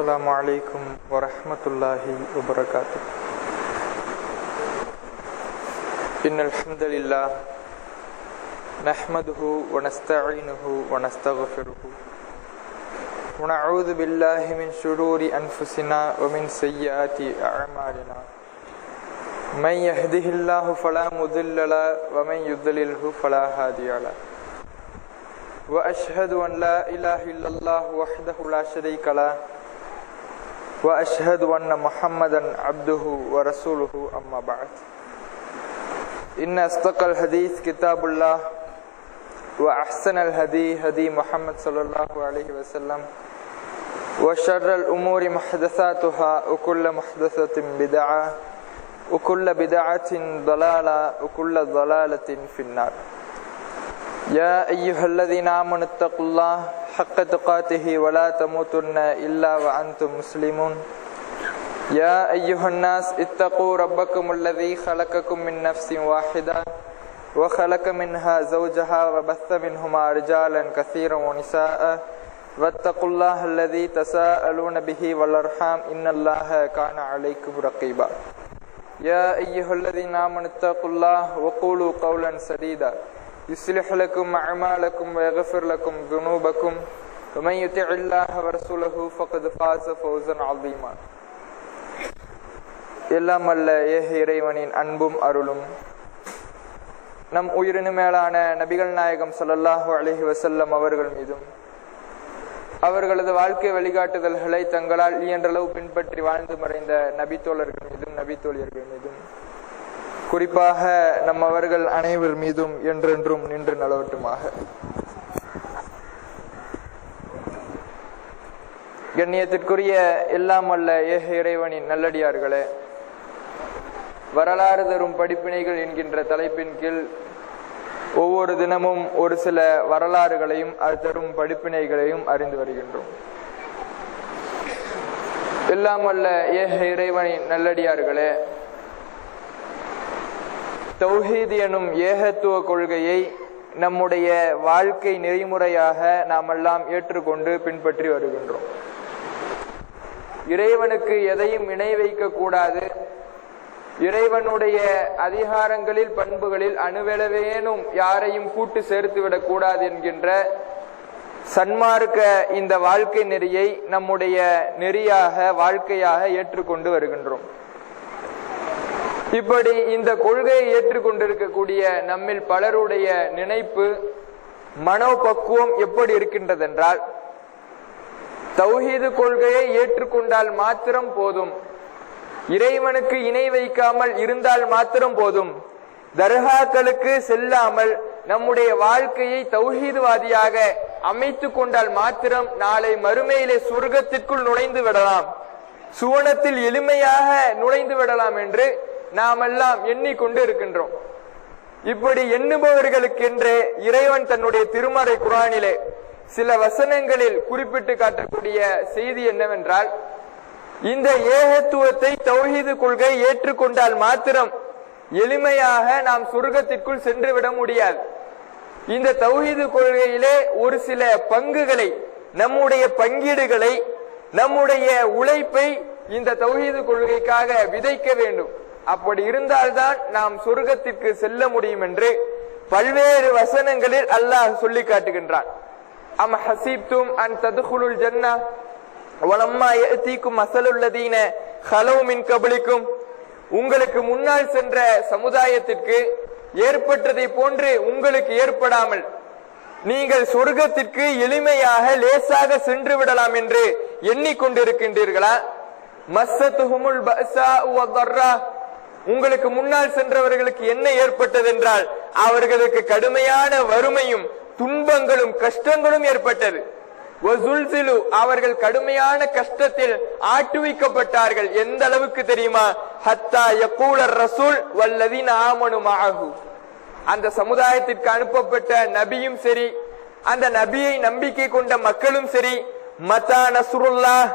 السلام عليكم ورحمة الله وبركاته. إن الحمد لله نحمده ونستعينه ونستغفره ونعوذ بالله من شرور أنفسنا ومن سيئات أعمالنا. من يهده الله فلا مضل له ومن يضلله فلا هادي له. وأشهد أن لا إله إلا الله وحده لا شريك له وأشهد أن محمدا عبده ورسوله أما بعد. إن أصدق الحديث كتاب الله وأحسن الهدي هدي محمد صلى الله عليه وسلم وشر الأمور محدثاتها وكل محدثة بدعة وكل بدعة ضلالة وكل ضلالة في النار. يا أيها الذين آمنوا اتقوا الله حق تقاته ولا تموتن إلا وأنتم مسلمون. يا أيها الناس اتقوا ربكم الذي خلقكم من نفس واحدة وخلق منها زوجها وبث منهما رجالا كثيرا ونساء واتقوا الله الذي تساءلون به والأرحام إن الله كان عليكم رقيبا. يا أيها الذين آمنوا اتقوا الله وقولوا قولا سديدا يصلح لكم أعمالكم ويغفر لكم ذنوبكم ومن يطع الله ورسوله فقد فاز فوزا عظيما. எல்லாம் அல்ல ஏக இறைவனின் அன்பும் அருளும் நம் உயிரினு மேலான நபிகள் நாயகம் ஸல்லல்லாஹு அலைஹி வஸல்லம் அவர்கள் மீதும் அவர்களது வாழ்க்கை வழிகாட்டுதல்களை தங்களால் இயன்றளவு பின்பற்றி வாழ்ந்து மறைந்த நபித்தோழர்கள் மீதும் நபித்தோழியர்கள் மீதும் குறிப்பாக நம் அவர்கள் அனைவர் மீதும் என்றென்றும் நின்று நலவட்டுமாக. கண்ணியத்திற்குரிய எல்லாம் அல்ல ஏக இறைவனின் நல்லடியார்களே, வரலாறு தரும் படிப்பினைகள் என்கின்ற தலைப்பின் கீழ் ஒவ்வொரு தினமும் ஒரு சில வரலாறுகளையும் அது தரும் படிப்பினைகளையும் அறிந்து வருகின்றோம். எல்லாம் அல்ல ஏக இறைவனின் நல்லடியார்களே, தௌஹீத் எனும் ஏகத்துவ கொள்கையை நம்முடைய வாழ்க்கை நெறிமுறையாக நாம் எல்லாம் ஏற்றுக்கொண்டு பின்பற்றி வருகின்றோம். இறைவனுக்கு எதையும் இணை வைக்க கூடாது, இறைவனுடைய அதிகாரங்களில் பண்புகளில் அணுவளவேனும் யாரையும் கூட்டு சேர்த்து விடக் கூடாது என்கின்ற சன்மார்க்க இந்த வாழ்க்கை நெறியை நம்முடைய நெறியாக வாழ்க்கையாக ஏற்றுக்கொண்டு வருகின்றோம். இப்படி இந்த கொள்கையை ஏற்றுக்கொண்டிருக்கக்கூடிய நம்மில் பலருடைய நினைப்பு மனோபக்குவம் எப்படி இருக்கின்றதென்றால், தௌஹீது கொள்கையை ஏற்றுக்கொண்டால் மாத்திரம் போதும், இறைவனுக்கு இணை வைக்காமல் இருந்தால் மாத்திரம் போதும், தர்காக்களுக்கு செல்லாமல் நம்முடைய வாழ்க்கையை தௌஹீதுவாதியாக அமைத்து கொண்டால் மாத்திரம் நாளை மறுமையிலே சொர்க்கத்திற்குள் நுழைந்து விடலாம், சுவனத்தில் எளிமையாக நுழைந்து விடலாம் என்று நாம் எல்லாம் எண்ணிக்கொண்டு இருக்கின்றோம். இப்படி எண்ணுபவர்களுக்கென்று இறைவன் தன்னுடைய திருமறை குர்ஆனிலே சில வசனங்களில் குறிப்பிட்டு காட்டக்கூடிய செய்தி என்னவென்றால், இந்த ஏகத்துவத்தை தௌஹீது கொள்கை ஏற்றுக்கொண்டால் மாத்திரம் எளிமையாக நாம் சொர்க்கத்திற்குள் சென்று விட முடியாது. இந்த தௌஹீது கொள்கையிலே ஒரு சில பங்குகளை, நம்முடைய பங்கீடுகளை, நம்முடைய உழைப்பை இந்த தௌஹீது கொள்கைக்காக விதைக்க வேண்டும். அப்படி இருந்தால்தான் நாம் சொர்க்கத்திற்கு செல்ல முடியும் என்று பல்வேறு வசனங்களில் அல்லாஹ் சொல்லி காட்டுகின்றான். அம் ஹஸீப்தும் அன் தத்குலுல் ஜன்னah வலம்மா யஅதீக்கும் மஸலுல்லதீன ஹலௌ மின் கப்லிக்கும், உங்களுக்கு முன்னால் சென்ற சமுதாயத்திற்கு ஏற்பட்டதை போன்று உங்களுக்கு ஏற்படாமல் நீங்கள் சொர்க்கத்திற்கு எளிமையாக லேசாக சென்று விடலாம் என்று எண்ணிக்கொண்டிருக்கின்றீர்களா? மஸ்ஸத்துஹுமுல் பஅஸா வதர்ரா, உங்களுக்கு முன்னால் சென்றவர்களுக்கு என்ன ஏற்பட்டதென்றால் அவர்களுக்கு கடுமையான வறுமையும் துன்பங்களும் கஷ்டங்களும் ஏற்பட்டது. வஸுல்சிலு, அவர்கள் கடுமையான கஷ்டத்தில் ஆட்டுவிக்கப்பட்டார்கள். எந்த அளவுக்கு தெரியுமா? ஹத்தா யகூலர் ரசூல் வல்லதீன ஆமனு மஅஹு, அந்த சமுதாயத்திற்கு அனுப்பப்பட்ட நபியும் சரி, அந்த நபியை நம்பிக்கை கொண்ட மக்களும் சரி, மதா நஸ்ருல்லாஹ்,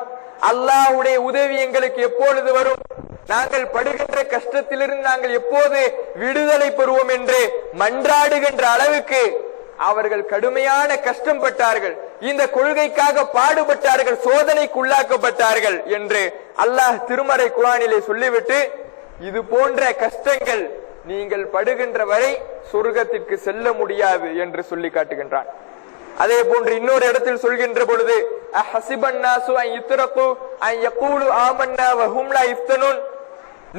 அல்லாஹ்வுடைய உதவி எங்களுக்கு எப்பொழுது வரும், நாங்கள் படுகின்ற கஷ்டத்திலிருந்து நாங்கள் எப்போது விடுதலை பெறுவோம் என்று மன்றாடுகின்ற அளவுக்கு அவர்கள் கடுமையான கஷ்டம் பட்டார்கள். இந்த கொள்கைக்காக பாடுபட்டார்கள், சோதனைக்குள்ளாக்கப்பட்டார்கள் என்று அல்லாஹ் திருமறை குர்ஆனிலே சொல்லிவிட்டு, இது போன்ற கஷ்டங்கள் நீங்கள் படுகின்ற வரை சொர்க்கத்திற்கு செல்ல முடியாது என்று சொல்லி காட்டுகின்றான். அதே போன்று இன்னொரு இடத்தில் சொல்கின்ற பொழுது, அஹஸிபன் நாசு அன் யுத்ரகு அன் யகூலு ஆமன்னா வஹும் லா யுஃப்தனூன்,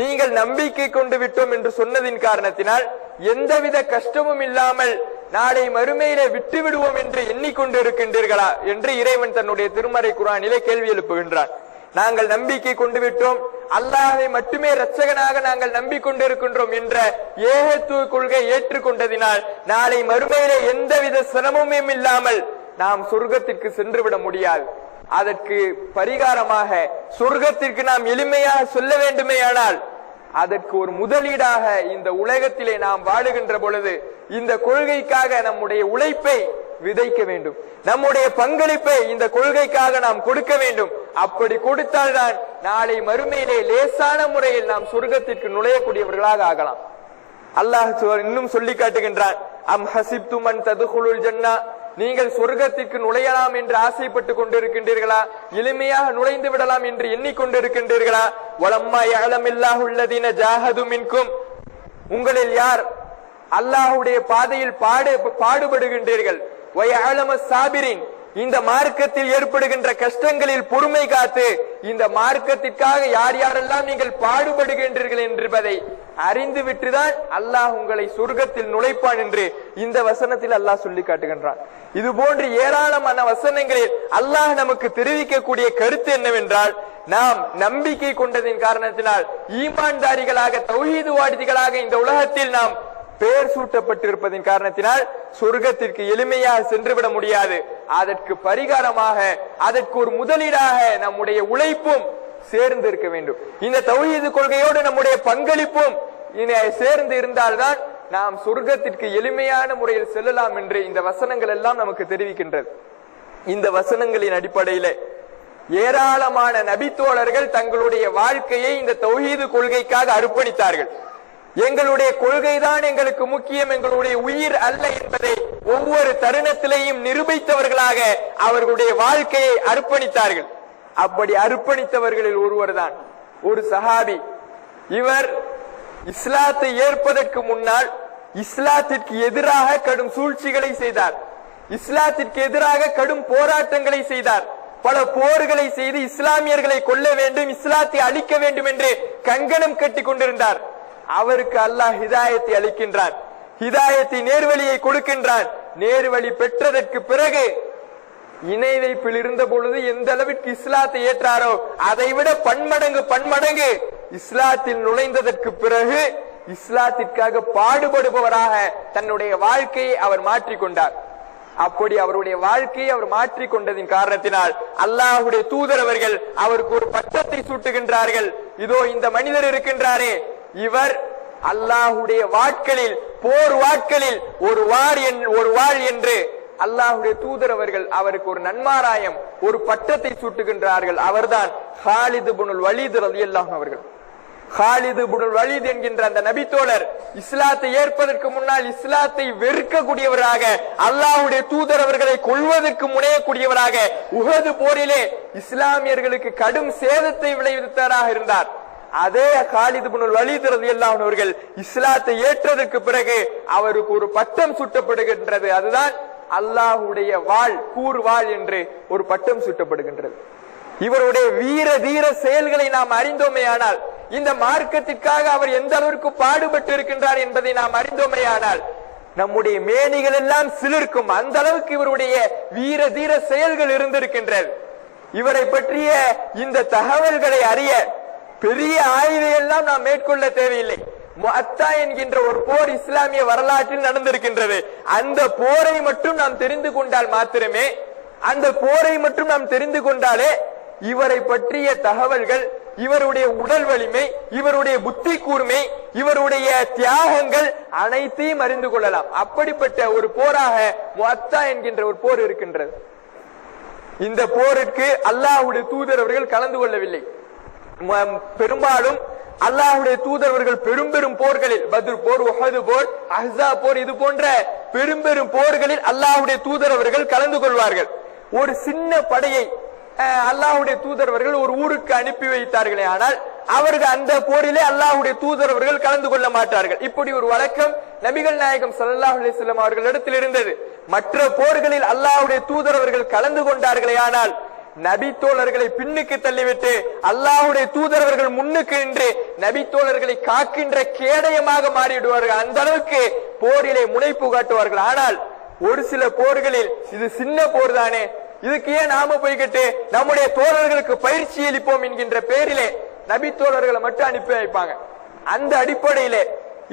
நீங்கள் நம்பிக்கை கொண்டு விட்டோம் என்று சொன்னதின் காரணத்தினால் எந்தவித கஷ்டமும் இல்லாமல் நாளை மறுமையிலே விட்டு விடுவோம் என்று எண்ணிக்கொண்டு இருக்கின்றீர்களா என்று இறைவன் தன்னுடைய திருமறை குர்ஆனிலே கேள்வி எழுப்புகின்றான். நாங்கள் நம்பிக்கை கொண்டு விட்டோம், அல்லாஹ்வை மட்டுமே இரட்சகனாக நாங்கள் நம்பிக்கொண்டிருக்கின்றோம் என்ற ஏகத்துவ கொள்கை ஏற்றுக்கொண்டதினால் நாளை மறுமையிலே எந்தவித சிரமமும் இல்லாமல் நாம் சொர்க்கத்திற்கு சென்று விட முடியாது. அதற்கு பரிகாரமாக சொர்க்கத்திற்கு நாம் எளிமையாக சொல்ல வேண்டுமேயானால் அதற்கு ஒரு முதலீடாக இந்த உலகத்திலே நாம் வாழுகின்ற பொழுது இந்த கொள்கைக்காக நம்முடைய உழைப்பை விதைக்க வேண்டும், நம்முடைய பங்களிப்பை இந்த கொள்கைக்காக நாம் கொடுக்க வேண்டும். அப்படி கொடுத்தால்தான் நாளை மறுமையிலே லேசான முறையில் நாம் சொர்க்கத்திற்கு நுழையக்கூடியவர்களாக ஆகலாம். அல்லாஹ் இன்னும் சொல்லி காட்டுகின்றான், அம் ஹசிப்தும் அன் ததுகுலுல் ஜன்னா, நீங்கள் சொர்க்கத்திற்கு நுழையலாம் என்று ஆசைப்பட்டு கொண்டிருக்கின்றீர்களா, எளிமையாக நுழைந்து விடலாம் என்று எண்ணிக்கொண்டிருக்கின்றீர்களா? வலம்மா யஅலமில்லாஹு அல்லதீன ஜாஹது மின்கும், உங்களில் யார் அல்லாஹ்வுடைய பாதையில் பாடுபடுகின்றீர்கள், வயஅலமஸ் சாபிரின், இந்த மார்க்கத்தில் ஏற்படுகின்ற கஷ்டங்களில் பொறுமை காத்து இந்த மார்க்கத்திற்காக யார் யாரெல்லாம் நீங்கள் பாடுபடுகின்றீர்கள் என்பதை அறிந்து விட்டுதான் அல்லாஹ் உங்களை சொர்க்கத்தில் நுழைப்பான் என்று இந்த வசனத்தில் அல்லாஹ் சொல்லி காட்டுகின்றான். இது போன்று ஏராளமான வசனங்களில் அல்லாஹ் நமக்கு தெரிவிக்கக்கூடிய கருத்து என்னவென்றால், நாம் நம்பிக்கை கொண்டதின் காரணத்தினால் ஈமான்தாரிகளாக தௌஹீதுவாதிகளாக இந்த உலகத்தில் நாம் பெயர் சூட்டப்பட்டிருப்பதின் காரணத்தினால் சொர்க்கத்திற்கு எளிமையாக சென்றுவிட முடியாது. அதற்கு பரிகாரமாக, அதற்கு ஒரு முதலீடாக நம்முடைய உழைப்பும் சேர்ந்து இருக்க வேண்டும். இந்த தௌஹீது கொள்கையோடு நம்முடைய பங்களிப்பும் சேர்ந்து இருந்தால்தான் நாம் சொர்க்கத்திற்கு எளிமையான முறையில் செல்லலாம் என்று இந்த வசனங்கள் எல்லாம் நமக்கு தெரிவிக்கின்றது. இந்த வசனங்களின் அடிப்படையிலே ஏராளமான நபித்தோழர்கள் தங்களுடைய வாழ்க்கையை இந்த தௌஹீது கொள்கைக்காக அர்ப்பணித்தார்கள். எங்களுடைய கொள்கைதான் எங்களுக்கு முக்கியம், எங்களுடைய உயிர் அல்ல என்பதை ஒவ்வொரு தருணத்திலேயும் நிரூபித்தவர்களாக அவர்களுடைய வாழ்க்கையை அர்ப்பணித்தார்கள். அப்படி அர்ப்பணித்தவர்களில் ஒருவர் தான் ஒரு சஹாபி. இவர் இஸ்லாத்தை ஏற்பதற்கு முன்னால் இஸ்லாத்திற்கு எதிராக கடும் சூழ்ச்சிகளை செய்தார், இஸ்லாத்திற்கு எதிராக கடும் போராட்டங்களை செய்தார், பல போர்களை செய்து இஸ்லாமியர்களை கொல்ல வேண்டும், இஸ்லாத்தை அழிக்க வேண்டும் என்று கங்கணம் கட்டி கொண்டிருந்தார். அவருக்கு அல்லாஹ் ஹிதாயத்தை அளிக்கின்றான், ஹிதாயத்தை நேர்வழியை கொடுக்கின்றான். நேர்வழி பெற்றதற்கு பிறகு இணை வைப்பில் இருந்த பொழுது எந்த அளவிற்கு இஸ்லாத்தை ஏற்றாரோ அதைவிட பன்மடங்கு இஸ்லாத்தில் நுழைந்ததற்கு பிறகு இஸ்லாத்திற்காக பாடுபடுபவராக தன்னுடைய வாழ்க்கையை அவர் மாற்றிக்கொண்டார். அப்படி அவருடைய வாழ்க்கையை அவர் மாற்றிக்கொண்டதின் காரணத்தினால் அல்லாஹ்வுடைய தூதர் அவர்கள் அவருக்கு ஒரு பட்டத்தை சூட்டுகின்றார்கள். இதோ இந்த மனிதர் இருக்கின்றாரே, இவர் அல்லாஹ்வுடைய வாட்களில், போர் வாட்களில் ஒரு வாள் என்று அல்லாஹ்வுடைய தூதர் அவர்கள் அவருக்கு ஒரு நன்மாராயம், ஒரு பட்டத்தை சூட்டுகின்றார்கள். அவர்தான் ஹாலித் இப்னுல் வலீத் ரலியல்லாஹு அவர்கள். ஹாலித் இப்னுல் வலீத் என்கின்ற அந்த நபித்தோழர் இஸ்லாத்தை ஏற்பதற்கு முன்னால் இஸ்லாத்தை வெறுக்கக்கூடியவராக, அல்லாஹ்வுடைய தூதர் அவர்களை கொல்வதற்கு முனையக்கூடியவராக, உஹது போரிலே இஸ்லாமியர்களுக்கு கடும் சேதத்தை விளைவித்தவராக இருந்தார். அதே ஹாலித் இப்னுல் வலீத் ரலியல்லாஹு அவர்கள் இஸ்லாத்தை ஏற்றதற்கு பிறகு அவருக்கு ஒரு பட்டம் சூட்டப்படுகின்றது. அதுதான் அல்லாஹ்வுடைய வாள், கூர்வாள் என்று ஒரு பட்டம் சூட்டப்படுகின்றது. இவருடைய வீர தீர செயல்களை நாம் அறிந்தோமேயானால், இந்த மார்க்கத்திற்காக அவர் எந்த அளவிற்கு பாடுபட்டு இருக்கின்றார் என்பதை நாம் அறிந்தோமேயானால் நம்முடைய மேனிகள் எல்லாம் சிலிர்க்கும். அந்த அளவுக்கு இவருடைய வீர தீர செயல்கள் இருந்திருக்கின்றது. இவரை பற்றிய இந்த தகவல்களை அறிய பெரிய ஆய்வை எல்லாம் நாம் மேற்கொள்ள தேவையில்லை. முஅத்தா என்கின்ற ஒரு போர் இஸ்லாமிய வரலாற்றில் நடந்திருக்கின்றது. அந்த போரை மட்டும் நாம் தெரிந்து கொண்டால் மாத்திரமே, அந்த போரை மட்டும் நாம் தெரிந்து கொண்டாலே இவரை பற்றிய தகவல்கள், இவருடைய உடல் வலிமை, இவருடைய புத்தி கூர்மை, இவருடைய தியாகங்கள் அனைத்தையும் அறிந்து கொள்ளலாம். அப்படிப்பட்ட ஒரு போராக முஅத்தா என்கின்ற ஒரு போர் இருக்கின்றது. இந்த போருக்கு அல்லாஹ்வுடைய தூதர் அவர்கள் கலந்து கொள்ளவில்லை. பெரும்பாலும் அல்லாஹ்வுடைய தூதரவர்கள் பெரும் பெரும் போர்களில், பத்ர் போர், உஹது போர், அஹ்ஸாப் போர், இது போன்ற பெரும் பெரும் போர்களில் அல்லாஹ்வுடைய தூதரவர்கள் கலந்து கொள்வார்கள். ஒரு சின்ன படையை அல்லாஹ்வுடைய தூதரவர்கள் ஒரு ஊருக்கு அனுப்பி வைத்தார்களே, ஆனால் அவர்கள் அந்த போரிலே அல்லாஹ்வுடைய தூதரவர்கள் கலந்து கொள்ள மாட்டார்கள். இப்படி ஒரு வழக்கம் நபிகள் நாயகம் ஸல்லல்லாஹு அலைஹி வஸல்லம் அவர்களிடத்தில் இருந்தது. மற்ற போர்களில் அல்லாஹ்வுடைய தூதரவர்கள் கலந்து கொண்டார்களே, ஆனால் நபி தோழர்களை பின்னுக்கு தள்ளிவிட்டு அல்லாஹ்வுடைய தூதரவர்கள் முன்னுக்கு நின்று நபி தோழர்களை காக்கின்ற கேடயமாக மாறிவிடுவார்கள். அந்த அளவுக்கு போரிலே முனைப்பு காட்டுவார்கள். ஆனால் ஒரு சில போர்களில் இது சின்ன போர் தானே, இதுக்கு ஏன் நாம போய்கிட்டு நம்முடைய தோழர்களுக்கு பயிற்சி அளிப்போம் என்கின்ற பேரிலே நபி தோழர்களை மட்டும் அனுப்பி வைப்பாங்க. அந்த அடிப்படையிலே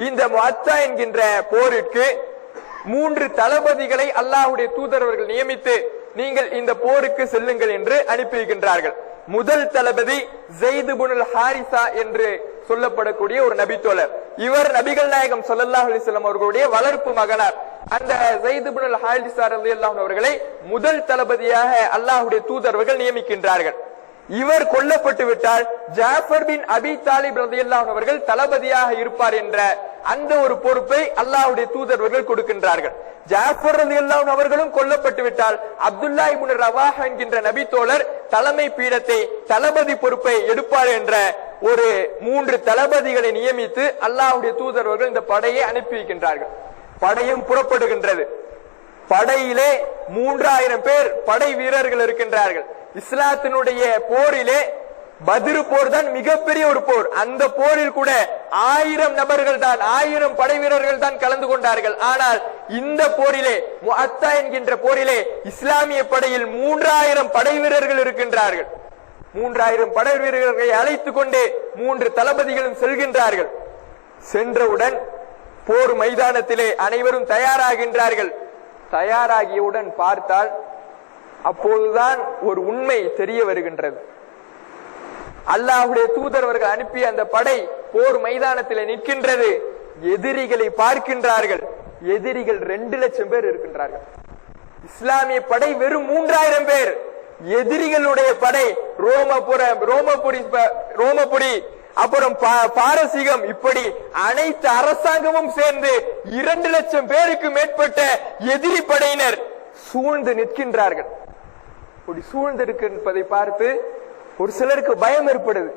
இந்த முஅத்தா என்கின்ற போருக்கு 3 தளபதிகளை அல்லாஹ்வுடைய தூதரவர்கள் நியமித்து நீங்கள் இந்த போருக்கு செல்லுங்கள் என்று அனுப்பி வைக்கின்றார்கள். முதல் தளபதி ஸைத் இப்னுல் ஹாரிஸா என்று சொல்லப்படக்கூடிய ஒரு நபி தோழர். இவர் நபிகள் நாயகம் ஸல்லல்லாஹு அலைஹி வஸல்லம் அவர்களுடைய வளர்ப்பு மகனார். அந்த ஸைத் இப்னுல் ஹாரிஸா ரலியல்லாஹு அன்ஹு அவர்களை முதல் தளபதியாக அல்லாஹ்வுடைய தூதரவர்கள் நியமிக்கின்றார்கள். இவர் கொல்லப்பட்டு விட்டால் ஜாஃபர் பின் அபி தாலிப் ரலியல்லாஹு அன்ஹு அவர்கள் தளபதியாக இருப்பார் என்ற அந்த ஒரு பொறுப்பை அல்லாஹ்வுடைய தூதரவர்கள் கொடுக்கின்றார்கள். ஜாஃபர் ரலியல்லாஹு அன்ஹு அவர்களும் கொல்லப்பட்டு விட்டால் அப்துல்லா இப்னு ரவாஹ் என்கின்ற நபி தோழர் தலைமை பீடத்தை தளபதி பொறுப்பை எடுப்பார் என்ற ஒரு 3 தளபதிகளை நியமித்து அல்லாஹ்வுடைய தூதரவர்கள் இந்த படையை அனுப்பி வைக்கின்றார்கள். படையும் புறப்படுகின்றது. படையிலே 3000 பேர் படை வீரர்கள் இருக்கின்றார்கள். இஸ்லாத்தினுடைய போரிலே பத்ரு போர் தான் மிகப்பெரிய ஒரு போர். அந்த போரில் கூட 1000 நபர்கள் தான், 1000 படை வீரர்கள் தான் கலந்து கொண்டார்கள். ஆனால் இந்த போரிலே முஅத்தா என்கின்ற போரிலே இஸ்லாமிய படையில் 3000 படை வீரர்கள் இருக்கின்றார்கள். 3000 படை வீரர்களை அழைத்துக் கொண்டு 3 தளபதிகளும் செல்கின்றார்கள். சென்றவுடன் போர் மைதானத்திலே அனைவரும் தயாராகின்றார்கள். தயாராகியவுடன் பார்த்தால் அப்போதுதான் ஒரு உண்மை தெரிய வருகின்றது. அல்லாஹ்வுடைய தூதரவர்கள் அனுப்பிய அந்த படை போர் மைதானத்தில் நிற்கின்றது. எதிரிகளை பார்க்கின்றார்கள். எதிரிகள் 2 லட்சம் பேர் இருக்கின்றார்கள். இஸ்லாமிய படை வெறும் 3000 பேர். எதிரிகளுடைய படை ரோமபுரி அப்புறம் பாரசீகம், இப்படி அனைத்து அரசாங்கமும் சேர்ந்து 2 லட்சம் பேருக்கு மேற்பட்ட எதிரி படையினர் சூழ்ந்து நிற்கின்றார்கள். இப்படி சூழ்ந்து இருப்பதை பார்த்து ஒரு சிலருக்கு பயம் ஏற்படுது.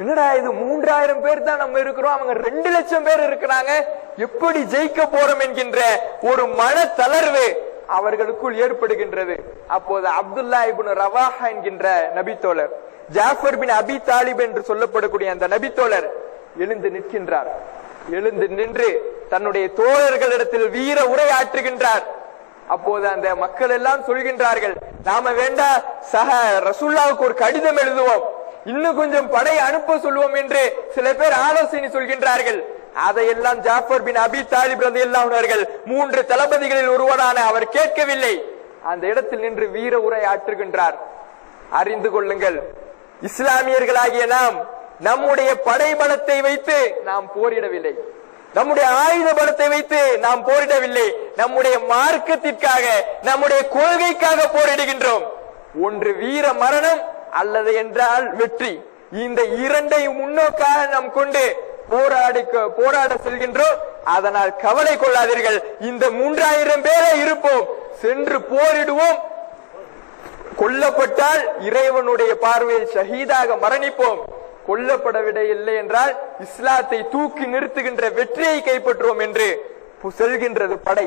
என்னடா இது, 3000 பேர் தான் நம்ம இருக்கிறோம், அவங்க 2 லட்சம் பேர் இருக்கிறாங்க, எப்படி ஜெயிக்க போறோம் என்கின்ற ஒரு மன தளர்வு அவர்களுக்குள் ஏற்படுகின்றது. அப்போது அப்துல்லா இப்னு ரவாஹா என்கின்ற நபி தோழர், ஜாஃபர் பின் அபி தாலிப் என்று சொல்லப்படக்கூடிய அந்த நபி தோழர் எழுந்து நிற்கின்றார். எழுந்து நின்று தன்னுடைய தோழர்களிடத்தில் வீர உரை ஆற்றுகின்றார். அப்போது அந்த மக்கள் எல்லாம் சொல்கின்றார்கள், நாம வேண்டா சக ரசூலுல்லாஹ்வுக்கு ஒரு கடிதம் எழுதுவோம், இன்னும் கொஞ்சம் படை அனுப்ப சொல்லுவோம் என்று சில பேர் ஆலோசனை சொல்கின்றார்கள். அதையெல்லாம் ஜாஃபர் பின் அபி தாலிப் ரலியல்லாஹு அன்ஹு அவர்கள் 3 தளபதிகளில் ஒருவரான அவர் கேட்கவில்லை. அந்த இடத்தில் நின்று வீர உரை ஆற்றுகின்றார். அறிந்து கொள்ளுங்கள், இஸ்லாமியர்களாகிய நாம் நம்முடைய படை பலத்தை வைத்து நாம் போரிடவில்லை, நம்முடைய ஆயுத பலத்தை வைத்து நாம் போரிடவில்லை, நம்முடைய மார்க்கத்திற்காக நம்முடைய கொள்கைக்காக போரிடுகின்றோம். ஒன்று வீர மரணம் அல்லது என்றால் வெற்றி. இந்த 2ஐயும் முன்னோக்காக நாம் கொண்டு போராட செல்கின்றோம். அதனால் கவலை கொள்ளாதீர்கள், இந்த 3000 பேரை இருப்போம், சென்று போரிடுவோம், கொல்லப்பட்டால் இறைவனுடைய பார்வையில் ஷஹீதாக மரணிப்போம், கொல்லப்படவில்லை என்றால் இஸ்லாத்தை தூக்கி நிறுத்துகின்ற வெற்றியை கைப்பற்றுவோம் என்று செல்கின்றது படை.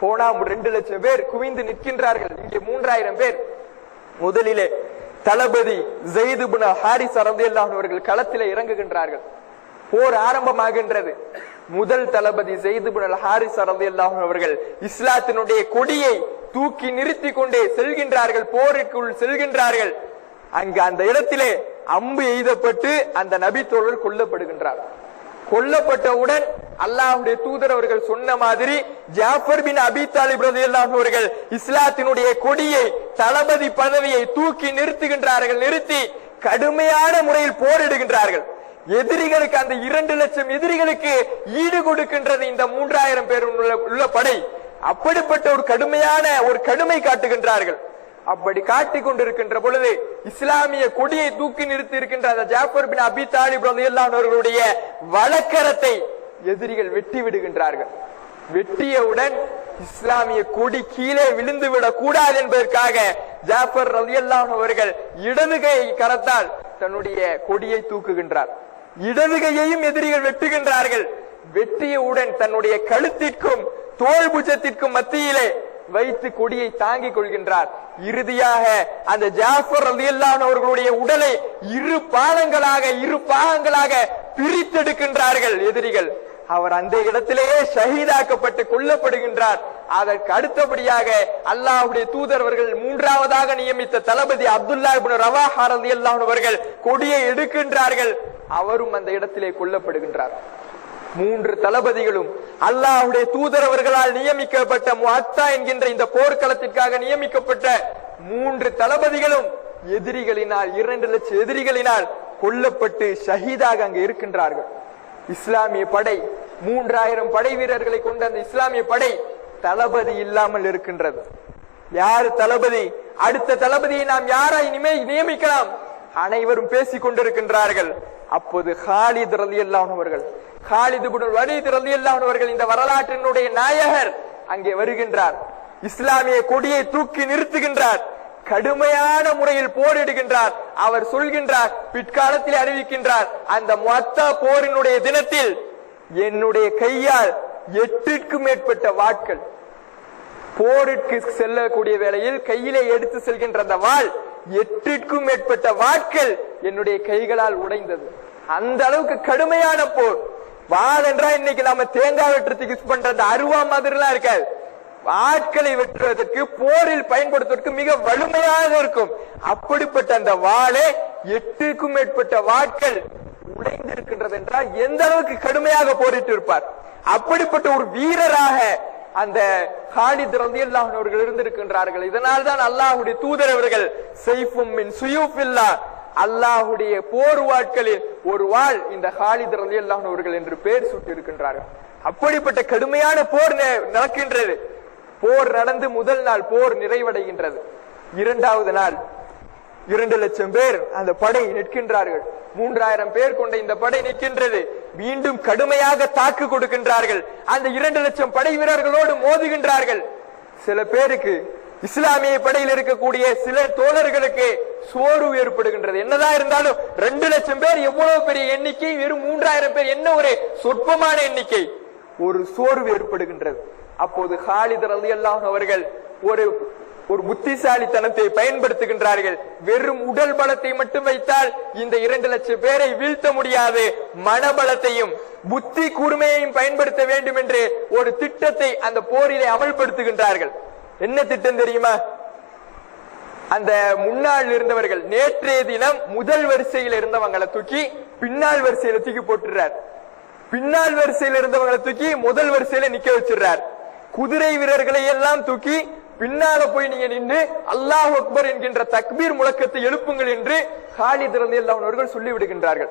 போனா 2 லட்சம் பேர் குவிந்து நிற்கின்றார்கள். இங்கே 3000 பேர். முதலிலே தளபதி ஸைத் இப்னு ஹாரிஸா ரலியல்லாஹு அன்ஹு அவர்கள் களத்திலே இறங்குகின்றார்கள். போர் ஆரம்பமாகின்றது. முதல் தளபதி ஸைத் இப்னு ஹாரிஸா ரலியல்லாஹு அன்ஹு அவர்கள் இஸ்லாத்தினுடைய கொடியை தூக்கி நிறுத்தி கொண்டே செல்கின்றார்கள், போருக்குள் செல்கின்றார்கள். அங்கு அந்த இடத்திலே அம்பு எய்தப்பட்டு அந்த நபி தோழர் கொல்லப்படுகின்றார். கொல்லப்பட்டவுடன் அல்லாஹ்வுடைய தூதர் அவர்கள் சொன்ன மாதிரி ஜாஃபர் பின் அபி தாலிப் ரலியல்லாஹு அன்ஹு அவர்கள் இஸ்லாத்தினுடைய கொடியை, தளபதி பதவியை தூக்கி நிறுத்துகின்றார்கள். நிறுத்தி கடுமையான முறையில் போரிடுகின்றார்கள். எதிரிகளுக்கு, அந்த 2 லட்சம் எதிரிகளுக்கு ஈடு கொடுக்கின்றது இந்த 3000 பேர் உள்ள படை. அப்படிப்பட்ட ஒரு கடுமையான ஒரு கடுமை காட்டுகின்றார்கள். அப்படி காட்டிக் கொண்டிருக்கின்ற பொழுது இஸ்லாமிய கொடியை தூக்கி நிறுத்தி இருக்கின்ற அந்த ஜாஃபர் பின் அபி தாலிப் ரலியல்லாஹு அன்ஹு அவர்களுடைய வலக்கரத்தை எதிரிகள் வெட்டி விடுகின்றார்கள். வெட்டியவுடன் இஸ்லாமிய கொடி கீழே விழுந்து விடக் கூடாது என்பதற்காக ஜாஃபர் ரலியல்லாஹு அன்ஹு அவர்கள் இடது கை கரத்தால் தன்னுடைய கொடியை தூக்குகின்றார். இடது கையையும் எதிரிகள் வெட்டுகின்றார்கள். வெட்டியவுடன் தன்னுடைய கழுத்திற்கும் தோல் புஜத்திற்கும் மத்தியிலே வைத்து கொடியை தாங்கிக் கொள்கின்றார். இறுதியாக அந்த ஜாஃபர் ரலியல்லாஹு அன்ஹு அவர்களுடைய உடலை இரு பாகங்களாக பிரித்தெடுக்கின்றார்கள் எதிரிகள். அவர் அந்த இடத்திலேயே ஷஹீதாக்கப்பட்டு கொல்லப்படுகின்றார். அதற்கு அடுத்தபடியாக அல்லாஹ்வுடைய தூதரவர்கள் மூன்றாவதாக நியமித்த தளபதி அப்துல்லா இப்னு ரவாஹா ரலியல்லாஹு அன்ஹு அவர்கள் கொடியை எடுக்கின்றார்கள். அவரும் அந்த இடத்திலே கொல்லப்படுகின்றார். மூன்று தளபதிகளும் அல்லாஹ்வுடைய தூதரவர்களால் நியமிக்கப்பட்ட முஅத்தா என்கின்ற இந்த போர்க்களத்திற்காக நியமிக்கப்பட்ட மூன்று தளபதிகளும் எதிரிகளினால் 2 லட்சம் எதிரிகளினால் கொல்லப்பட்டு ஷஹீதாக அங்கு இருக்கின்றார்கள். இஸ்லாமிய படை 3000 படை வீரர்களை கொண்ட அந்த இஸ்லாமிய படை தளபதி இல்லாமல் இருக்கின்றது. யாரு தளபதி? அடுத்த தளபதியை நாம் யாரை நியமிக்கலாம்? அனைவரும் பேசிக் கொண்டிருக்கின்றார்கள். அப்போது காலித் ரலியல்லாஹு அன்ஹு அவர்கள், காலித் இப்னு வலீத் ரலியல்லாஹு அன்ஹு அவர்கள், இந்த வரலாற்றினுடைய நாயகர் அங்கே வருகின்றார். இஸ்லாமிய கொடியை தூக்கி நிறுத்துகின்றார். கடுமையான முறையில் போரிடுகின்றார். அவர் சொல்கின்றார், பிற்காலத்தில் அறிவிக்கின்றார், அந்த முஅத்தா போரினுடைய தினத்தில் என்னுடைய கையால் 8க்கும் மேற்பட்ட வாட்கள், போருக்கு செல்லக்கூடிய வேளையில் கையிலே எடுத்து செல்கின்ற அந்த வாள் 8க்கும் மேற்பட்ட வாட்கள் என்னுடைய கைகளால் உடைந்தது. அந்த அளவுக்கு கடுமையான போர். வாள் என்றா இன்னைக்கு நம்ம தேங்காய் வெட்டுறதுக்கு யூஸ் பண்ற அந்த அருவா மாதிரி எல்லாம் இருக்காது. ஆட்களை வெட்டுவதற்கு, போரில் பயன்படுத்துவதற்கு மிக வலிமையாக இருக்கும். அப்படிப்பட்ட அந்த வாளே 8க்கும் மேற்பட்ட வாட்கள் உடைந்திருக்கின்றது என்றால் எந்த அளவுக்கு கடுமையாக போரிட்டு இருப்பார். அப்படிப்பட்ட ஒரு வீரராக அந்த காலித் ரலியல்லாஹு அன்ஹு அவர்கள் இருந்திருக்கின்றார்கள். இதனால் தான் அல்லாஹ்வுடைய தூதரவர்கள் சைஃபும் மின் சுயூஃபில்லாஹ், அல்லாஹ்வுடைய போர் வாட்களில் ஒரு வாள் இந்த காலித் ரலியல்லாஹு அன்ஹு அவர்கள் என்று பெயர் சூட்டி இருக்கின்றார்கள். அப்படிப்பட்ட கடுமையான போர் நடக்கின்றது. போர் நடந்து முதல் நாள் போர் நிறைவடைகின்றது. 2வது நாள் 2 லட்சம் பேர் அந்த படை நிற்கின்றார்கள். 3000 பேர் கொண்ட இந்த படை நிற்கின்றது. மீண்டும் கடுமையாக தாக்கு கொடுக்கின்றார்கள். அந்த 2 லட்சம் படை வீரர்களோடு மோதுகின்றார்கள். சில பேருக்கு, இஸ்லாமிய படையில் இருக்கக்கூடிய சில தோழர்களுக்கு சோர்வு ஏற்படுகின்றது. என்னதான் இருந்தாலும் 2 லட்சம் பேர் எவ்வளவு பெரிய எண்ணிக்கை, வெறும் 3000 பேர் என்ன ஒரு சொற்பமான எண்ணிக்கை. ஒரு சோர்வு ஏற்படுகின்றது. அப்போது காலித் ரலியல்லாஹு அன்ஹு அவர்கள் ஒரு புத்திசாலித்தனத்தை பயன்படுத்துகின்றார்கள். வெறும் உடல் பலத்தை மட்டும் வைத்தால் இந்த 2 லட்சம் பேரை வீழ்த்த முடியாது. மனபலத்தையும் புத்தி கூர்மையையும் பயன்படுத்த வேண்டும் என்று ஒரு திட்டத்தை அந்த போரிலே அமல்படுத்துகின்றார்கள். என்ன திட்டம் தெரியுமா? அந்த முன்னாள் இருந்தவர்கள், நேற்றைய தினம் முதல் வரிசையில் இருந்தவங்களை தூக்கி பின்னால் வரிசையில தூக்கி போட்டுறார். பின்னால் வரிசையில் இருந்தவங்களை தூக்கி முதல் வரிசையில நிக்க வச்சிடறார். குதிரை வீரர்களை எல்லாம் தூக்கி பின்னால போய் நீங்க நின்று அல்லாஹ் அக்பர் என்கின்ற தக்பீர் முழக்கத்தை எழுப்புங்கள் என்று காலித் ரலியல்லாஹு அன்ஹு அவர்கள் சொல்லிவிடுகின்றார்கள்.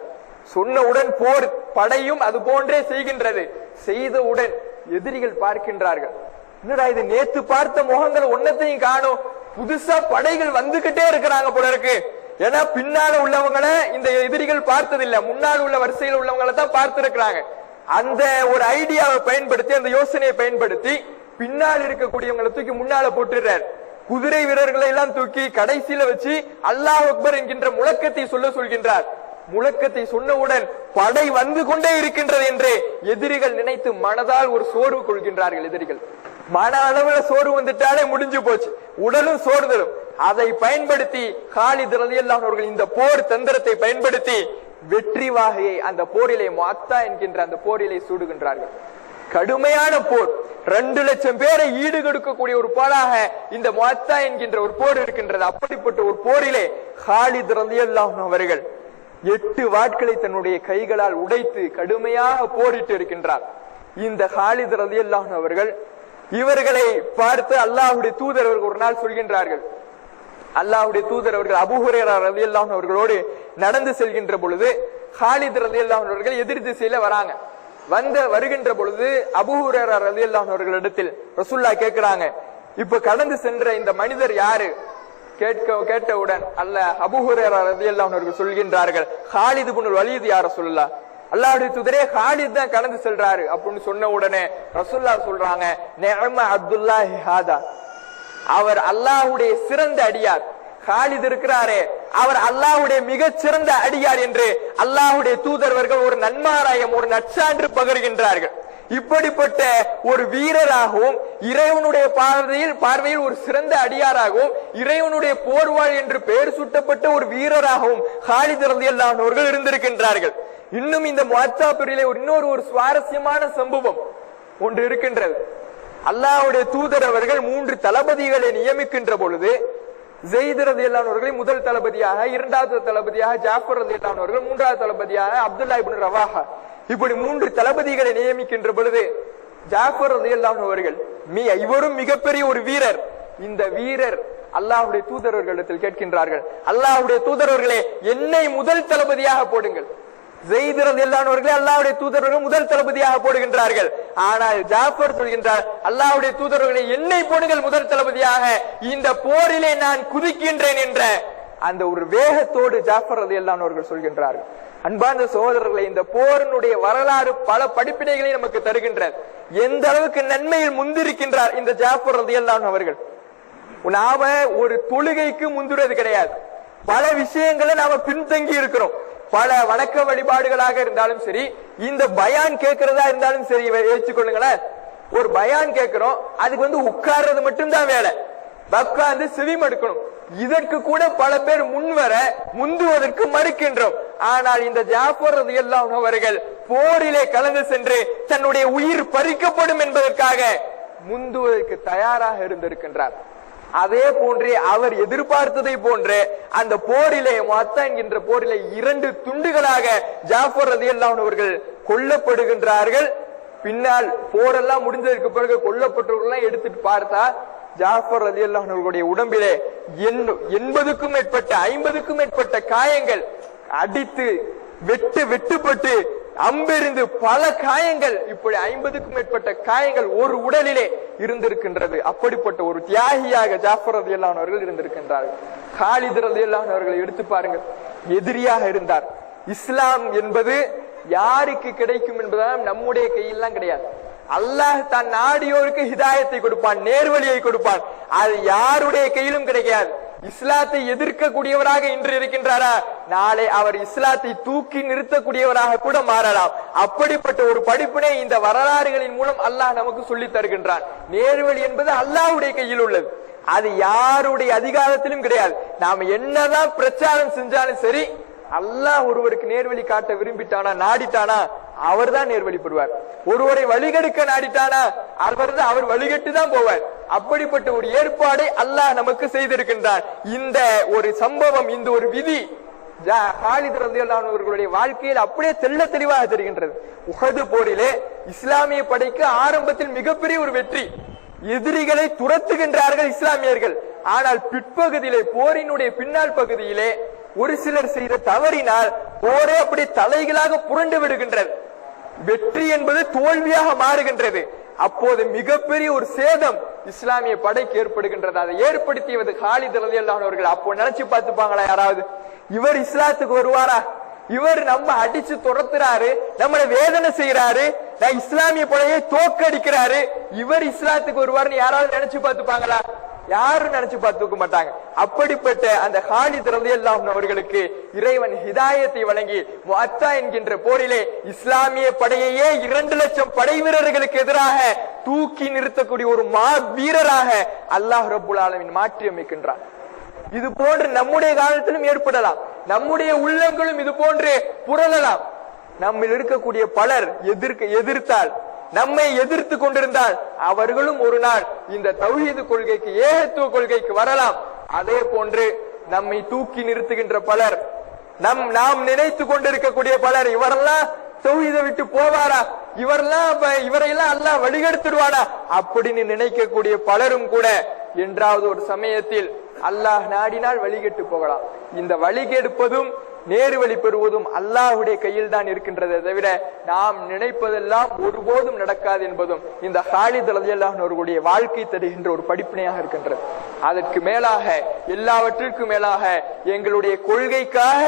சொன்னவுடன் போர் படையும் அது போன்றே செய்கின்றது. செய்தவுடன் எதிரிகள் பார்க்கின்றார்கள், என்னடா இது, நேத்து பார்த்த முகங்கள் ஒன்னத்தையும் காணும், புதுசா படைகள் வந்துகிட்டே இருக்கிறாங்க போல இருக்கு. ஏன்னா பின்னால உள்ளவங்களை இந்த எதிரிகள் பார்த்ததில்லை, முன்னால் உள்ள வரிசையில் உள்ளவங்களை தான் பார்த்திருக்கிறாங்க. அந்த ஒரு ஐடியாவை பயன்படுத்தி, அந்த யோசனையை பயன்படுத்தி பின்னால் இருக்கக்கூடியவங்களை தூக்கி முன்னால போட்டுறார். குதிரை வீரர்களை எல்லாம் தூக்கி கடைசியில வச்சு அல்லாஹ் அக்பர் என்கின்ற முழக்கத்தை சொல்கின்றார். முழக்கத்தை சொன்னவுடன் படை வந்து கொண்டே இருக்கின்றது என்று எதிரிகள் நினைத்து மனதால் ஒரு சோர்வு கொள்கின்றார்கள். எதிரிகள் மன அளவுல சோர்வு வந்துட்டாலே முடிஞ்சு போச்சு, உடலும் சோர்தலும். அதை பயன்படுத்தி காலித் ரலியல்லாஹு அன்ஹு அவர்கள் இந்த போர் தந்திரத்தை பயன்படுத்தி வெற்றி வாகையை அந்த போரிலே முஅத்தா என்கின்ற அந்த போரிலே சூடுகின்றார்கள். கடுமையான போர், 2 லட்சம் பேரை ஈடுகொடுக்கக்கூடிய ஒரு போராக இந்த முஅத்தா என்கின்ற ஒரு போர் இருக்கின்றது. அப்படிப்பட்ட ஒரு போரிலே காலித் ரலியல்லாஹு அன்ஹு அவர்கள் 8 வாட்களை தன்னுடைய கைகளால் உடைத்து கடுமையாக போரிட்டு இருக்கின்றார். இந்த காலித் ரலியல்லாஹு அன்ஹு அவர்கள் இவர்களை பார்த்து அல்லாஹ்வுடைய தூதர் அவர்கள் ஒரு நாள் சொல்கின்றார்கள். அல்லாஹ்வுடைய தூதர் அவர்கள் அபூ ஹுரைரா ரலியல்லாஹு அன்ஹு அவர்களோடு நடந்து செல்கின்ற பொழுது காலித் ரலியல்லாஹு அன்ஹு அவர்கள் எதிர் திசையில வராங்க. வருகின்ற பொழுது அபூ ஹுரைரா ரலியல்லாஹு அன்ஹு அவர்களிடத்தில் ரசூலுல்லாஹ் கேட்கிறாங்க, இப்ப கடந்து சென்ற இந்த மனிதர் யாரு? கேட்டவுடன் அபூ ஹுரைரா ரலியல்லாஹு அன்ஹு அவர்கள் சொல்கின்றார்கள், காலித் இப்னு வலீத் யா ரசூலுல்லாஹ். அல்லாஹ்வுடைய தூதரே காலித் தான் கடந்து செல்றாரு அப்படின்னு சொன்ன உடனே ரசூலுல்லாஹ் சொல்றாங்க, நிஅம அப்துல்லாஹி ஹாதா, அவர் அல்லாஹ்வுடைய சிறந்த அடியார். காலித் இருக்கிறாரே அவர் அல்லாஹ்வுடைய மிகச் சிறந்த அடியார் என்று அல்லாஹ்வுடைய தூதர்வர்கள் ஒரு நன்மாராயம், ஒரு நற்சான்று பகர்கின்றார்கள். இப்படிப்பட்ட ஒரு வீரராகவும் இறைவனுடைய பார்வையில் ஒரு சிறந்த அடியாராகவும் இறைவனுடைய போர்வாள் என்று பெயர் சூட்டப்பட்ட ஒரு வீரராகவும் காலித் ரலியல்லாஹு அன்ஹு அவர்கள் இருந்திருக்கின்றார்கள். இன்னும் இந்த முஅத்தா பிரிவிலே இன்னொரு சுவாரஸ்யமான சம்பவம் ஒன்று இருக்கின்றது. அல்லாஹ்வுடைய தூதர் அவர்கள் 3 தளபதிகளை நியமிக்கின்ற பொழுது ஸெய்த் ரலியல்லாஹு அன்ஹு அவர்களை முதல் தளபதியாக, இரண்டாவது தளபதியாக ஜாஃபர் ரலியல்லாஹு அன்ஹு அவர்கள், மூன்றாவது தளபதியாக அப்துல்லாஹ் இப்னு ரவாஹா, இப்படி 3 தளபதிகளை நியமிக்கின்ற பொழுது ஜாஃபர் ரலியல்லாஹு அன்ஹு அவர்கள் இவரும் மிகப்பெரிய ஒரு வீரர். இந்த வீரர் அல்லாஹ்வுடைய தூதரவர்களிடத்தில் கேட்கின்றார்கள், அல்லாஹ்வுடைய தூதரவர்களே என்னை முதல் தளபதியாக போடுங்கள். ஸெய்த் ரலியல்லாஹு அன்ஹு அவர்களை அல்லாஹ்வுடைய தூதரவர்கள் முதல் தளபதியாக போடுகின்றார்கள். ஆனால் ஜாஃபர் சொல்கின்றார், அல்லாஹ்வுடைய தூதரவர்களை என்னை போடுங்கள் முதல் தளபதியாக, இந்த போரிலே நான் குதிக்கின்றேன் என்ற அந்த ஒரு வேகத்தோடு ஜாஃபர் ரலியல்லாஹு அன்ஹு அவர்கள் சொல்கின்றார்கள். அன்பார்ந்த சகோதரர்களை, இந்த போரினுடைய வரலாறு பல படிப்பினைகளை நமக்கு தருகின்றார். எந்த அளவுக்கு நன்மையில் முந்திருக்கின்றார் இந்த ஜாஃபர் ரலியல்லாஹு அன்ஹு அவர்கள். நாம ஒரு தொழுகைக்கு முந்துறது கிடையாது, பல விஷயங்களை நாம பின்தங்கி இருக்கிறோம். பல வணக்க வழிபாடுகளாக இருந்தாலும் சரி, இந்த பயான் கேட்கிறதா இருந்தாலும் சரி, ஏற்றுக்கொள்ளுங்களேன். ஒரு பயான் கேட்கிறோம், அதுக்கு உட்கார்றது மட்டும்தான் வேலை, உட்கார்ந்து செவிமடுக்கணும். இதற்கு கூட பல பேர் முந்துவதற்கு மறுக்கின்றோம். ஆனால் இந்த ஜாஃபர் ரலியல்லாஹு அன்ஹு அவர்கள் போரிலே கலந்து சென்று தன்னுடைய உயிர் பறிக்கப்படும் என்பதற்காக முந்துவதற்கு தயாராக இருந்திருக்கின்றார். அதே போன்றே அவர் எதிர்பார்த்ததை போன்றே அந்த போரிலே முஅத்தா என்கின்ற போரிலே 2 துண்டுகளாக ஜாஃபர் ரலியல்லாஹு அன்ஹு அவர்கள் கொல்லப்படுகின்றார்கள். பின்னால் போரெல்லாம் முடிஞ்சதற்கு பிறகு கொல்லப்பட்டவர்கள் எடுத்துட்டு பார்த்தா ஜாஃபர் ரலியல்லாஹு அன்ஹு அவர்களுடைய உடம்பிலே 80க்கும் மேற்பட்ட 50க்கும் மேற்பட்ட காயங்கள், அடித்து வெட்டுப்பட்டு அம்பெறிந்து பல காயங்கள், இப்படி 50க்கும் மேற்பட்ட காயங்கள் ஒரு உடலிலே இருந்திருக்கின்றது. அப்படிப்பட்ட ஒரு தியாகியாக ஜாஃபர் ரலியல்லாஹு அன்ஹு அவர்கள் இருந்திருக்கின்றார்கள். காலித் ரலியல்லாஹு அன்ஹு அவர்களை எடுத்து பாருங்கள், எதிரியாக இருந்தார். இஸ்லாம் என்பது யாருக்கு கிடைக்கும் என்பதால் நம்முடைய கையெல்லாம் கிடையாது. அல்லாஹ் தான் நாடியோருக்கு ஹிதாயத்தை கொடுப்பான், நேர்வழியை கொடுப்பான். அது யாருடைய கையிலும் கிடைக்காது. இஸ்லாத்தை எதிர்க்கக்கூடியவராக இன்று இருக்கின்றாரா, நாளை அவர் இஸ்லாத்தை தூக்கி நிறுத்தக்கூடியவராக கூட மாறலாம். அப்படிப்பட்ட ஒரு படிப்பினை இந்த வரலாறுகளின் மூலம் அல்லாஹ் நமக்கு சொல்லி தருகின்றான். நேர்வழி என்பது அல்லாஹ்வுடைய கையில் உள்ளது, அது யாருடைய அதிகாரத்திலும் கிடையாது. நாம என்னதான் பிரச்சாரம் செஞ்சாலும் சரி, அல்லாஹ் ஒருவருக்கு நேர்வழி காட்ட விரும்பிட்டானா, நாடிட்டானா, அவர் தான் நேர்வழிப்படுவார். ஒருவரை வழிகெடுக்க நாடிட்டானா அவர் வழிகட்டு தான் போவார். அப்படிப்பட்ட ஒரு ஏற்பாடை அல்லாஹ் நமக்கு செய்திருக்கின்றான். இந்த ஒரு சம்பவம், இந்த ஒரு விதி காலித் ரலியல்லாஹு அன்ஹு அவர்களுடைய வாழ்க்கையில் அப்படியே தெள்ள தெளிவாக தெரிகின்றது. உஹது போரிலே இஸ்லாமிய படைக்கு ஆரம்பத்தில் மிகப்பெரிய ஒரு வெற்றி, எதிரிகளை துரத்துகின்றார்கள் இஸ்லாமியர்கள். ஆனால் பிற்பகுதியிலே, போரினுடைய பின்னால் பகுதியிலே ஒரு சிலர் செய்த தவறினால் போரே அப்படி தலைகளாக புரண்டு விடுகின்றது. வெற்றி என்பது தோல்வியாக மாறுகின்றது. அப்போது மிகப்பெரிய ஒரு சேதம் இஸ்லாமிய படைக்கு ஏற்படுகின்றது. அதை ஏற்படுத்தியது காலித் ரலியல்லாஹு அன்ஹு அவர்கள். அப்போ நினைச்சு பார்த்துப்பாங்களா யாராவது, இவர் இஸ்லாத்துக்கு வருவாரா? இவர் நம்ம அடிச்சு துரத்துறாரு, நம்மளை வேதனை செய்யறாரு, இஸ்லாமிய படையை தோக்கடிக்கிறாரு, இவர் இஸ்லாத்துக்கு வருவாருன்னு யாராவது நினைச்சு பார்த்துப்பாங்களா? யாரும் நினைச்சு பார்த்துக்க மாட்டாங்க. அப்படிப்பட்ட அந்த காலித் ரலியல்லாஹு அன்ஹு அவர்களுக்கு இறைவன் ஹிதாயத்தை வழங்கி முஅத்தா என்கின்ற போரிலே இஸ்லாமிய படையையே 2 லட்சம் படை வீரர்களுக்கு எதிராக தூக்கி நிறுத்தக்கூடிய ஒரு வீரராக அல்லாஹ் ரப்புல் ஆலமீன் மாற்றி அமைக்கின்றார். இது போன்று நம்முடைய காலத்திலும் ஏற்படலாம், நம்முடைய உள்ளங்களும் இது போன்று புரளலாம். நம்மில் இருக்கக்கூடிய பலர் எதிர்த்தால், நம்மை எதிர்த்து கொண்டிருந்தால் அவர்களும் ஒரு நாள் இந்த தௌஹீது கொள்கைக்கு, ஏகத்துவ கொள்கைக்கு வரலாம். அதே போன்று நம்மை தூக்கி நிறுத்துகின்ற பலர், நாம் நினைத்து கொண்டிருக்கக்கூடிய பலர், இவரெல்லாம் தௌஹீதை விட்டு போவாரா, இவரையெல்லாம் அல்லாஹ் வழிகெடுத்துடுவானா அப்படின்னு நினைக்கக்கூடிய பலரும் கூட என்றாவது ஒரு சமயத்தில் அல்லாஹ் நாடினால் வழிகெட்டு போகலாம். இந்த வழிகெடுப்பதும் நேர்வழி பெறுவதும் அல்லாஹ்வுடைய கையில் தான் இருக்கின்றதை தவிர நாம் நினைப்பதெல்லாம் ஒருபோதும் நடக்காது என்பதும் இந்த ஹாலித் ரலியல்லாஹு அன்ஹு அவர்களுடைய வாழ்க்கை தருகின்ற ஒரு படிப்பினையாக இருக்கின்றது. அதற்கு மேலாக, எல்லாவற்றிற்கும் மேலாக, எங்களுடைய கொள்கைக்காக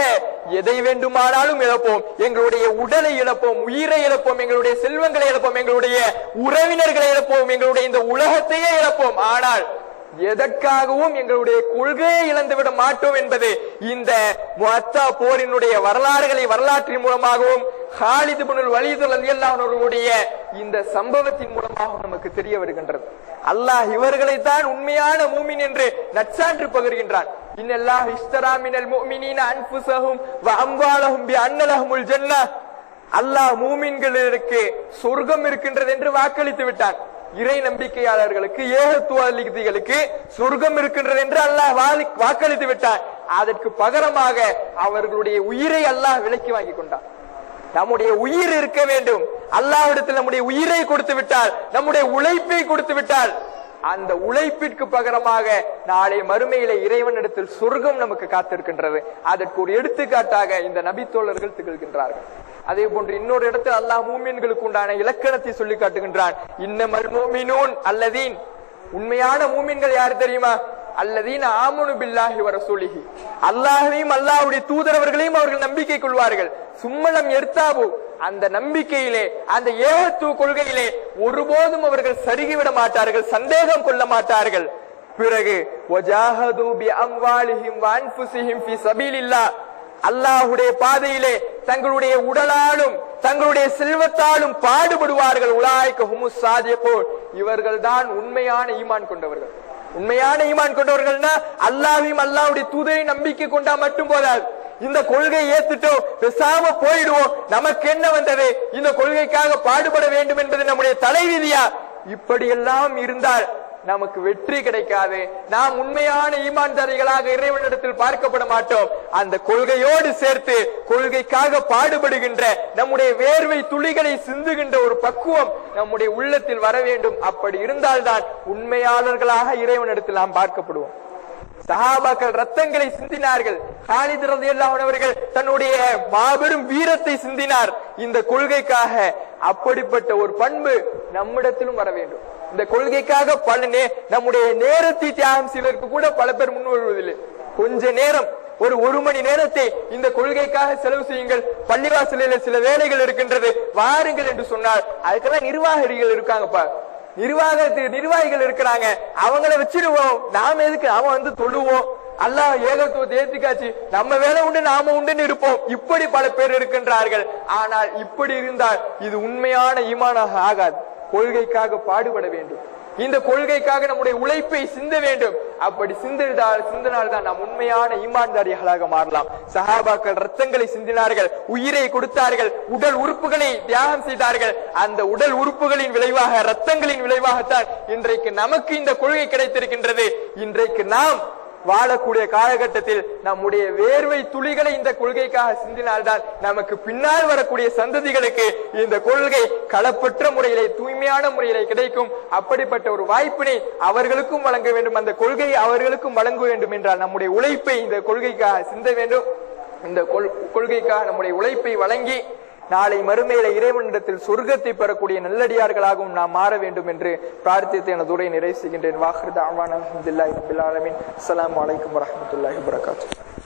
எதை வேண்டுமானாலும் இழப்போம். எங்களுடைய உடலை இழப்போம், உயிரை இழப்போம், எங்களுடைய செல்வங்களை இழப்போம், எங்களுடைய உறவினர்களை இழப்போம், எங்களுடைய இந்த உலகத்தையே இழப்போம். ஆனால் எதற்காகவும் எங்களுடைய கொள்கையை இழந்துவிட மாட்டோம் என்பது இந்த முஅத்தா போரினுடைய வரலாற்றின் மூலமாகவும் ஹாலித் இப்னுல் வலீத் ரலியல்லாஹு அன்ஹு அவர்களுடைய இந்த சம்பவத்தின் மூலமாக நமக்கு தெரிய வருகின்றது. அல்லாஹ் இவர்களை தான் உண்மையான மூமின் என்று நற்சான்று பகிர்கின்றான். இன்னல்லாஹ் இஷ்தரா மினல் முஃமினீன அன்ஃபுஸஹும் வ அம்வாலஹும் பிஅன்ன லஹுமுல் ஜன்னah. அல்லாஹ் மூமின்களுக்கு சொர்க்கம் இருக்கின்றது என்று வாக்களித்து விட்டான். இறை நம்பிக்கையாளர்களுக்கு, ஏகத்துவவாதிகளுக்கு சொர்க்கம் இருக்கின்றது என்று அல்லாஹ் வாக்களித்து விட்டான். அதற்கு பகரமாக அவர்களுடைய உயிரை அல்லாஹ் விலைக்கு வாங்கி கொண்டான். நம்முடைய உயிர் இருக்க வேண்டும். அல்லாஹ்விடத்தில் நம்முடைய உயிரை கொடுத்து விட்டால், நம்முடைய உழைப்பை கொடுத்து விட்டால், அந்த உழைப்பிற்கு பகரமாக நாளை மறுமையிலே இறைவனிடத்தில் சொர்க்கம் நமக்கு காத்திருக்கின்றது. அதற்கு ஒரு எடுத்துக்காட்டாக இந்த நபி தோழர்கள் திகழ்கின்றார்கள். அதே போன்று இன்னொரு இடத்தில் அல்லாஹ் மூமின்களுக்கு உண்டான இலக்கணத்தை சொல்லி காட்டுகின்றான். இன்னமல் முஃமினூன் அல்லதீன். உண்மையான மூமின்கள் யார் தெரியுமா? அல்லதீன ஆமனு பில்லாஹி வ ரசூலிஹி. அல்லாஹ்வையும் அல்லாஹ்வுடைய தூதரவர்களையும் அவர்கள் நம்பிக்கை கொள்வார்கள். சும்மலம் எர்தாபு. அந்த நம்பிக்கையிலே, அந்த ஏகத்துவ கொள்கையிலே ஒருபோதும் அவர்கள் சருகிவிட மாட்டார்கள், சந்தேகம் கொள்ள மாட்டார்கள். பிறகு வஜாஹது பி அம்வாலிஹிம் வ அன்ஃபுஸிஹிம் ஃபீ ஸபீலில்லாஹ். அல்லாஹ்வுடைய பாதையிலே தங்களுடைய உடலாலும் தங்களுடைய செல்வத்தாலும் பாடுபடுவார்கள். உலாய்க ஹுமுஸ் சாதிகூன். இவர்கள் தான் உண்மையான ஈமான் கொண்டவர்கள். உண்மையான ஈமான் கொண்டவர்கள்னா அல்லாஹ்வையும் அல்லாஹ்வுடைய தூதரை நம்பிக்கை கொண்டா மட்டும் போதாது. இந்த கொள்கை ஏத்துட்டோம், பேசாம போயிடுவோம், நமக்கு என்ன வந்தது, இந்த கொள்கைக்காக பாடுபட வேண்டும் என்பது நம்முடைய தலைவிதியா? இப்படியெல்லாம் இருந்தால் நமக்கு வெற்றி கிடைக்காது. நாம் உண்மையான ஈமான்தாரிகளாக இறைவனிடத்தில் பார்க்கப்பட மாட்டோம். அந்த கொள்கையோடு சேர்த்து கொள்கைக்காக பாடுபடுகின்ற, நம்முடைய வேர்வை துளிகளை சிந்துகின்ற ஒரு பக்குவம் நம்முடைய உள்ளத்தில் வர வேண்டும். அப்படி இருந்தால்தான் உண்மையாளர்களாக இறைவனிடத்தில் நாம் பார்க்கப்படுவோம். சஹாபாக்கள் ரத்தங்களை சிந்தினார்கள். ஹாலித் ரலியல்லாஹு அன்ஹு அவர்கள் தன்னுடைய மாபெரும் வீரத்தை சிந்தினார் இந்த கொள்கைக்காக. அப்படிப்பட்ட ஒரு பண்பு நம்மிடத்திலும் வர வேண்டும். இந்த கொள்கைக்காக நம்முடைய நேரத்தை தியாகம் செய்வதற்கு கூட பல பேர் முன் வருவதில்லை. கொஞ்ச நேரம், ஒரு மணி நேரத்தை இந்த கொள்கைக்காக செலவு செய்யுங்கள். பள்ளிவாசலில் சில வேலைகள் இருக்கின்றது, வாருங்கள் என்று சொன்னால் அதுக்கெல்லாம் நிர்வாகிகள் இருக்காங்கப்பா, நிர்வாகிகள் இருக்கிறாங்க, அவங்கள வச்சிருவோம், நாம எதுக்கு, அவன் வந்து தொழுவோம், அல்லாஹ் ஏகத்துவத்தை ஏத்திக்காச்சு, நம்ம வேலை உண்டு நாம உண்டுன்னு இருப்போம். இப்படி பல பேர் இருக்கின்றார்கள். ஆனால் இப்படி இருந்தால் இது உண்மையான ஈமானாக ஆகாது. கொள்கைக்காக பாடுபட வேண்டும். இந்த கொள்கைக்காக நம்முடைய உழைப்பை சிந்த வேண்டும். அப்படி சிந்தினால் தான் நாம் உண்மையான ஈமான்தாரிகளாக மாறலாம். சஹாபாக்கள் ரத்தங்களை சிந்தினார்கள், உயிரை கொடுத்தார்கள், உடல் உறுப்புகளை தியாகம் செய்தார்கள். அந்த உடல் உறுப்புகளின் விளைவாக, ரத்தங்களின் விளைவாகத்தான் இன்றைக்கு நமக்கு இந்த கொள்கை கிடைத்திருக்கின்றது. இன்றைக்கு நாம் வாழக்கூடிய காலகட்டத்தில் நம்முடைய வேர்வை துளிகளை இந்த கொள்கைக்காக சிந்தினால்தான் நமக்கு பின்னால் வரக்கூடிய சந்ததிகளுக்கு இந்த கொள்கை களப்பற்ற முறையிலே, தூய்மையான முறையிலே கிடைக்கும். அப்படிப்பட்ட ஒரு வாய்ப்பினை அவர்களுக்கும் வழங்க வேண்டும். அந்த கொள்கையை அவர்களுக்கும் வழங்க வேண்டும் என்றால் நம்முடைய உழைப்பை இந்த கொள்கைக்காக சிந்த வேண்டும். இந்த கொள்கைக்காக நம்முடைய உழைப்பை வழங்கி நாளை மறுமையில இறைவனிடத்தில் சொர்க்கத்தை பெறக்கூடிய நல்லடியார்களாகவும் நாம் மாற வேண்டும் என்று பிரார்த்தித்து எனது உரையை நிறைவு செய்கின்றேன். வாஹிர் தஅவானா அல்ஹம்துலில்லாஹி ரப்பில் ஆலமீன். அஸ்ஸலாமு அலைக்கும் வரஹ்மத்துல்லாஹி வபரகாத்துஹு.